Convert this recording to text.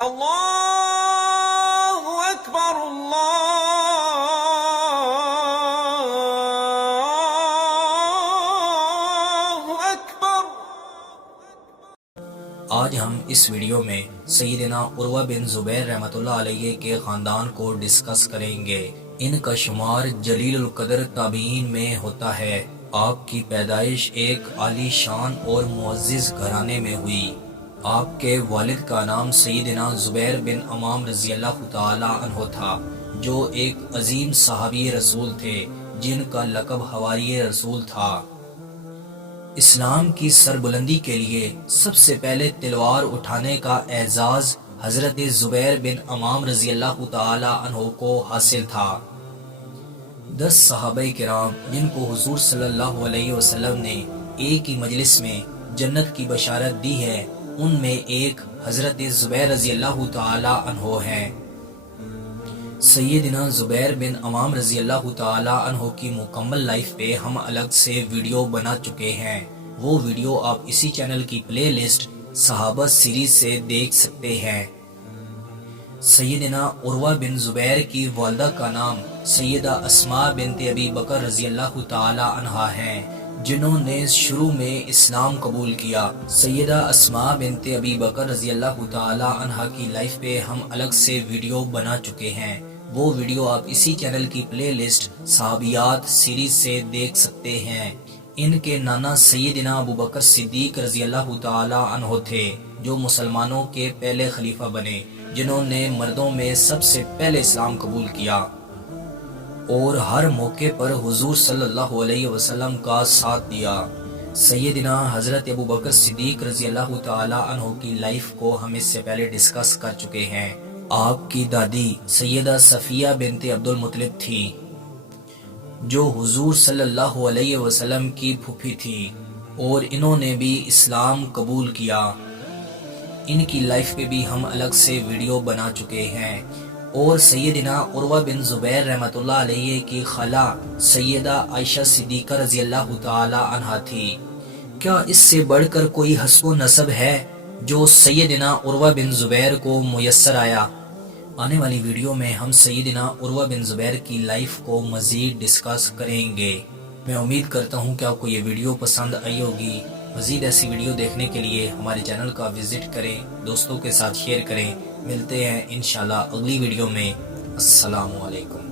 اللہ اکبر اللہ اکبر۔ آج ہم اس ویڈیو میں سیدنا عروہ بن زبیر رحمۃ اللہ علیہ کے خاندان کو ڈسکس کریں گے۔ ان کا شمار جلیل القدر تابعین میں ہوتا ہے۔ آپ کی پیدائش ایک عالی شان اور معزز گھرانے میں ہوئی۔ آپ کے والد کا نام سیدنا زبیر بن عوام رضی اللہ تعالی عنہ تھا، جو ایک عظیم صحابی رسول تھے جن کا لقب حواری رسول تھا۔ اسلام کی سربلندی کے لیے سب سے پہلے تلوار اٹھانے کا اعزاز حضرت زبیر بن عوام رضی اللہ تعالی عنہ کو حاصل تھا۔ 10 صحابہ کرام جن کو حضور صلی اللہ علیہ وسلم نے ایک ہی مجلس میں جنت کی بشارت دی ہے، ان میں ایک حضرت زبیر رضی اللہ تعالی عنہ ہے۔ سیدنا زبیر بن عوام رضی اللہ تعالی عنہ کی مکمل لائف پہ ہم الگ سے ویڈیو بنا چکے ہیں۔ وہ ویڈیو آپ اسی چینل کی پلے لسٹ صحابہ سیریز سے دیکھ سکتے ہیں۔ سیدنا عروہ بن زبیر کی والدہ کا نام سیدہ اسماء بنت ابی بکر رضی اللہ تعالی عنہا ہے، جنہوں نے شروع میں اسلام قبول کیا۔ سیدہ اسماء بنت ابی بکر رضی اللہ تعالی عنہا کی لائف پہ ہم الگ سے ویڈیو بنا چکے ہیں۔ وہ ویڈیو آپ اسی چینل کی پلے لسٹ صحابیات سیریز سے دیکھ سکتے ہیں۔ ان کے نانا سیدنا ابو بکر صدیق رضی اللہ تعالی عنہ تھے، جو مسلمانوں کے پہلے خلیفہ بنے، جنہوں نے مردوں میں سب سے پہلے اسلام قبول کیا اور ہر موقع پر حضور صلی اللہ علیہ وسلم کا ساتھ دیا۔ سیدنا حضرت ابو بکر صدیق رضی اللہ تعالی عنہ کی لائف کو ہم اس سے پہلے ڈسکس کر چکے ہیں۔ آپ کی دادی سیدہ صفیہ بنت عبد المطلب تھی، جو حضور صلی اللہ علیہ وسلم کی پھوپھی تھی، اور انہوں نے بھی اسلام قبول کیا۔ ان کی لائف پہ بھی ہم الگ سے ویڈیو بنا چکے ہیں۔ اور سیدنا عروہ بن زبیر رحمۃ اللہ علیہ کی خالہ سیدہ عائشہ صدیقہ رضی اللہ تعالی عنہا تھی۔ کیا اس سے بڑھ کر کوئی حسب و نسب ہے جو سیدنا عروہ بن زبیر کو میسر آیا؟ آنے والی ویڈیو میں ہم سیدنا عروہ بن زبیر کی لائف کو مزید ڈسکس کریں گے۔ میں امید کرتا ہوں کہ آپ کو یہ ویڈیو پسند آئی ہوگی۔ مزید ایسی ویڈیو دیکھنے کے لیے ہمارے چینل کا وزٹ کریں، دوستوں کے ساتھ شیئر کریں۔ ملتے ہیں انشاءاللہ اگلی ویڈیو میں۔ السلام علیکم۔